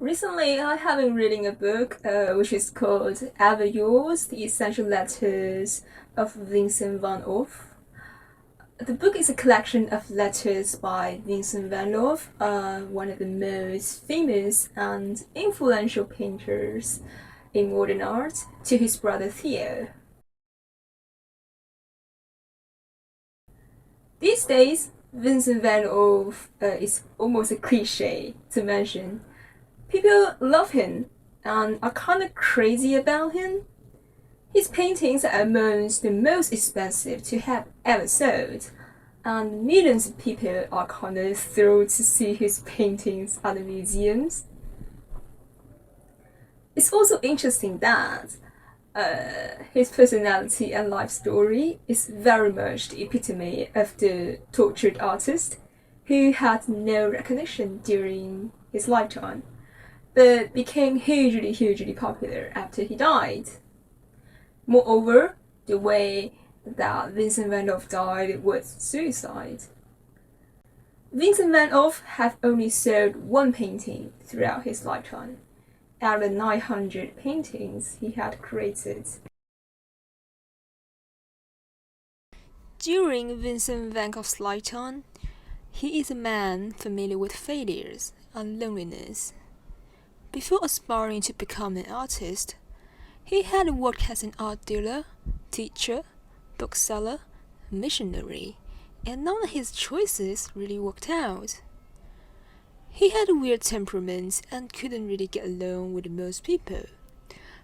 Recently, I have been reading a book which is called Ever Yours, The Essential Letters of Vincent van Gogh. The book is a collection of letters by Vincent van Gogh, one of the most famous and influential painters in modern art, to his brother Theo. These days, Vincent van Gogh is almost a cliche to mention. People love him and are kind of crazy about him. His paintings are amongst the most expensive to have ever sold, and millions of people are kind of thrilled to see his paintings at the museums. It's also interesting that his personality and life story is very much the epitome of the tortured artist who had no recognition during his lifetime, but became hugely popular after he died. Moreover, the way that Vincent van Gogh died was suicide. Vincent van Gogh had only sold one painting throughout his lifetime, out of the 900 paintings he had created. During Vincent van Gogh's lifetime, he is a man familiar with failures and loneliness. Before aspiring to become an artist, he had worked as an art dealer, teacher, bookseller, missionary, and none of his choices really worked out. He had a weird temperament and couldn't really get along with most people.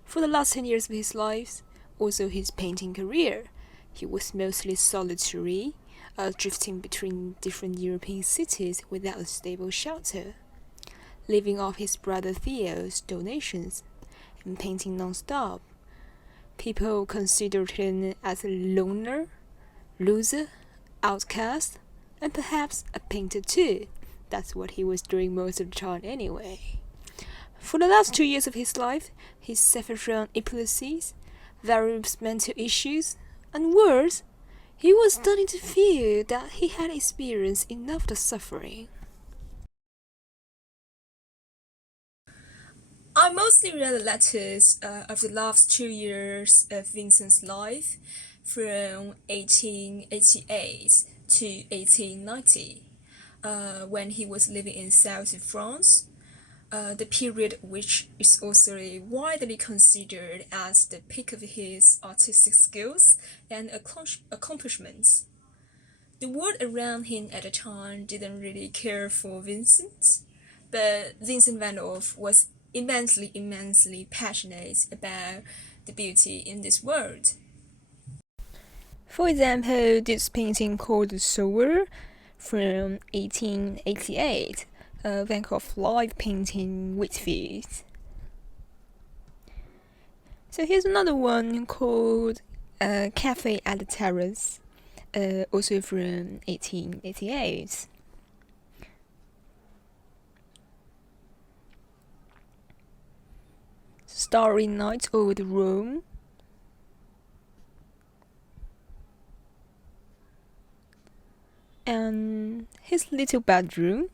For the last 10 years of his life, also his painting career, he was mostly solitary, drifting between different European cities without a stable shelter, living off his brother Theo's donations and painting non-stop. People considered him as a loner, loser, outcast, and perhaps a painter too. That's what he was doing most of the time anyway. For the last 2 years of his life, he suffered from epilepsies, various mental issues, and worse, he was starting to feel that he had experienced enough of the suffering. I mostly read the letters of the last 2 years of Vincent's life, from 1888 to 1890, when he was living in South France, the period which is also widely considered as the peak of his artistic skills and accomplishments. The world around him at the time didn't really care for Vincent, but Vincent van Gogh was immensely passionate about the beauty in this world. For example, this painting called The Sower from 1888, Van Gogh live painting Whitfield. So here's another one called Cafe at the Terrace, also from 1888. Starry Night over the Rome. And his little bedroom,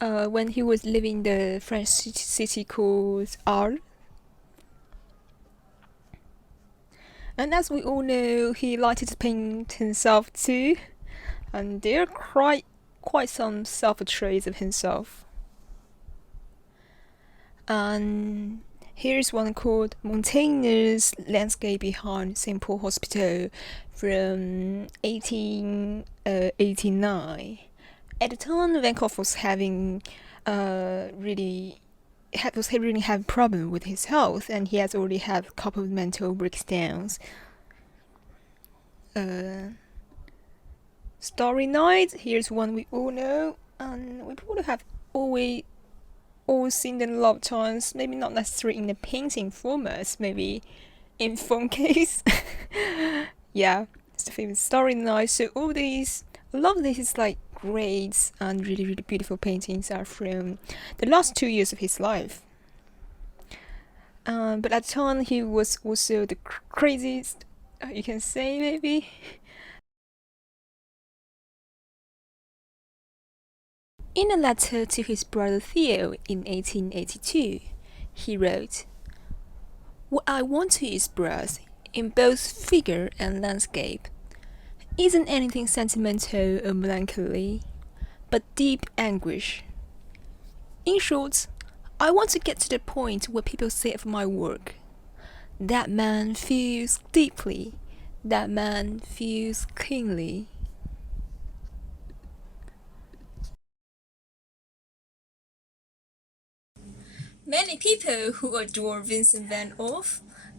when he was living in the French city called Arles. And as we all know, he liked to paint himself too, and there are quite some self-portraits of himself. And here's one called Montaigne's Landscape Behind St. Paul Hospital from 1889. At the time, Van Gogh was having really having problem with his health, and he has already had a couple of mental breakdowns. Starry Night, here's one we all know, and we probably have all seen them a lot of times, maybe not necessarily in the painting format, maybe in phone case. Yeah, it's the famous Starry Night. So a lot of this is like great and really beautiful paintings are from the last 2 years of his life. But at the time he was also the craziest, you can say maybe. In a letter to his brother Theo in 1882, he wrote, "What I want to express, in both figure and landscape, isn't anything sentimental or melancholy, but deep anguish. In short, I want to get to the point where people say of my work, that man feels deeply, that man feels keenly." Many people who adore Vincent van Gogh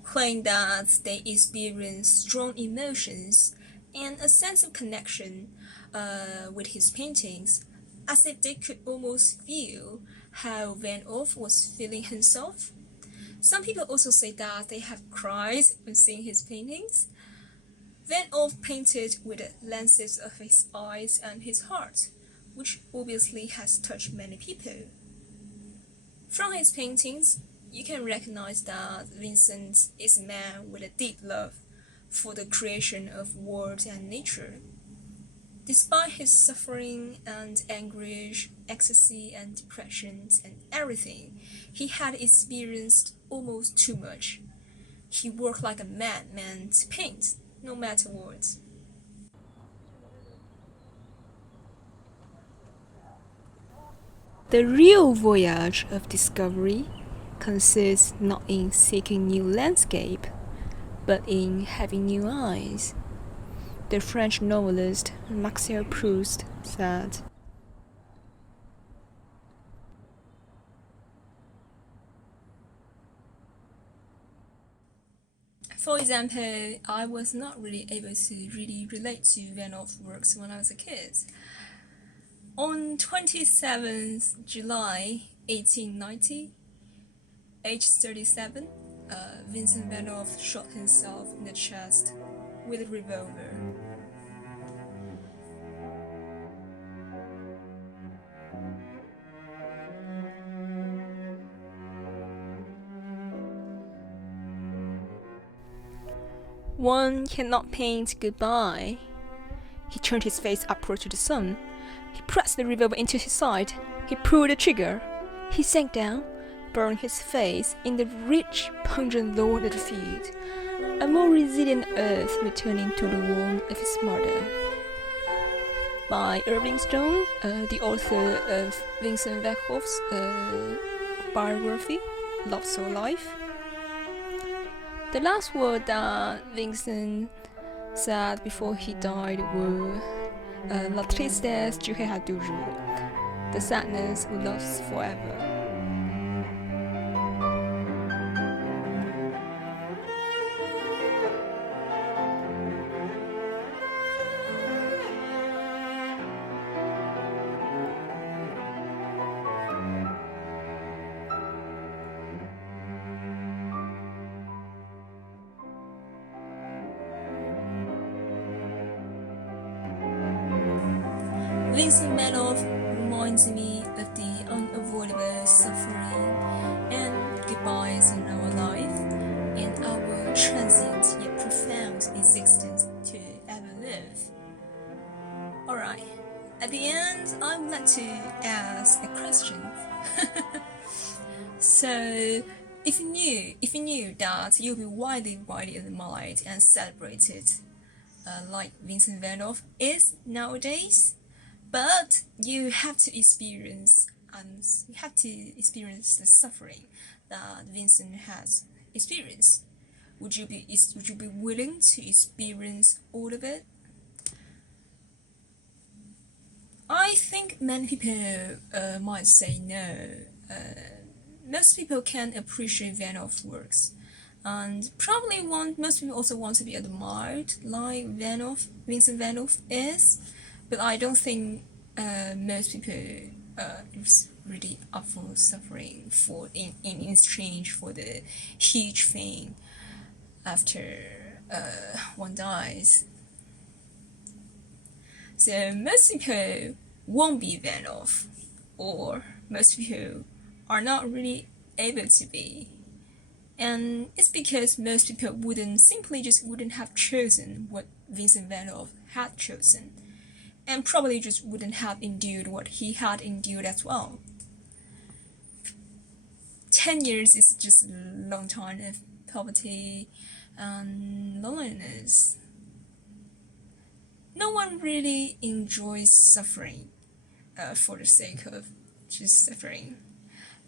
claim that they experience strong emotions and a sense of connection with his paintings, as if they could almost feel how Van Gogh was feeling himself. Some people also say that they have cried when seeing his paintings. Van Gogh painted with the lenses of his eyes and his heart, which obviously has touched many people. From his paintings, you can recognize that Vincent is a man with a deep love for the creation of world and nature. Despite his suffering and anguish, ecstasy and depressions and everything, he had experienced almost too much. He worked like a madman to paint, no matter what. The real voyage of discovery consists not in seeking new landscape, but in having new eyes. The French novelist Marcel Proust said, for example, I was not really able to really relate to Van Gogh's works when I was a kid. On 27th July 1890, age 37, Vincent van Gogh shot himself in the chest with a revolver. One cannot paint goodbye. He turned his face upward to the sun. He pressed the revolver into his side. He pulled the trigger. He sank down, burying his face in the rich, pungent lawn of the field, a more resilient earth returning to the warmth of his mother. By Irving Stone, the author of Vincent van Gogh's biography, Love So Life. The last word that Vincent said before he died were La tristesse durera toujours. The sadness will last forever. Vincent van Gogh reminds me of the unavoidable suffering and goodbyes in our life and our transient yet profound existence to ever live. Alright, at the end, I would like to ask a question. So, if you knew that you'll be widely admired and celebrated, like Vincent van Gogh is nowadays, but you have to experience the suffering that Vincent has experienced. Would you be willing to experience all of it? I think many people might say no. Most people can appreciate Van Gogh's works, and probably most people also want to be admired like Vincent van Gogh is. But I don't think most people is really up for suffering in exchange for the huge fame after one dies. So most people won't be Van Gogh, or most people are not really able to be. And it's because most people wouldn't have chosen what Vincent van Gogh had chosen. and probably just wouldn't have endured what he had endured as well. 10 years is just a long time of poverty and loneliness. No one really enjoys suffering for the sake of just suffering.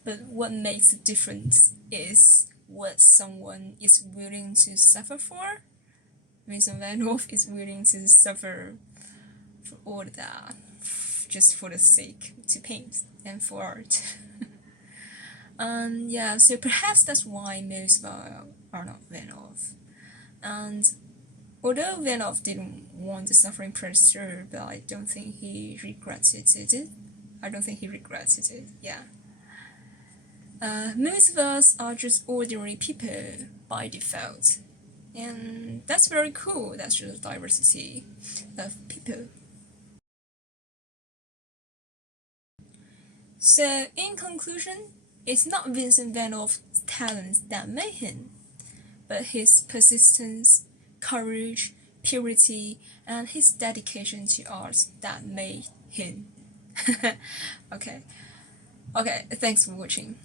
But what makes a difference is what someone is willing to suffer for. Vincent van Gogh is willing to suffer for all that, just for the sake to paint and for art. And yeah, so perhaps that's why most are not Van Gogh. And although Van Gogh didn't want the suffering pressure, but I don't think he regretted it. Yeah. Most of us are just ordinary people by default. And that's very cool. That's just diversity of people. So, in conclusion, it's not Vincent van Gogh's talents that made him, but his persistence, courage, purity, and his dedication to art that made him. Okay, thanks for watching.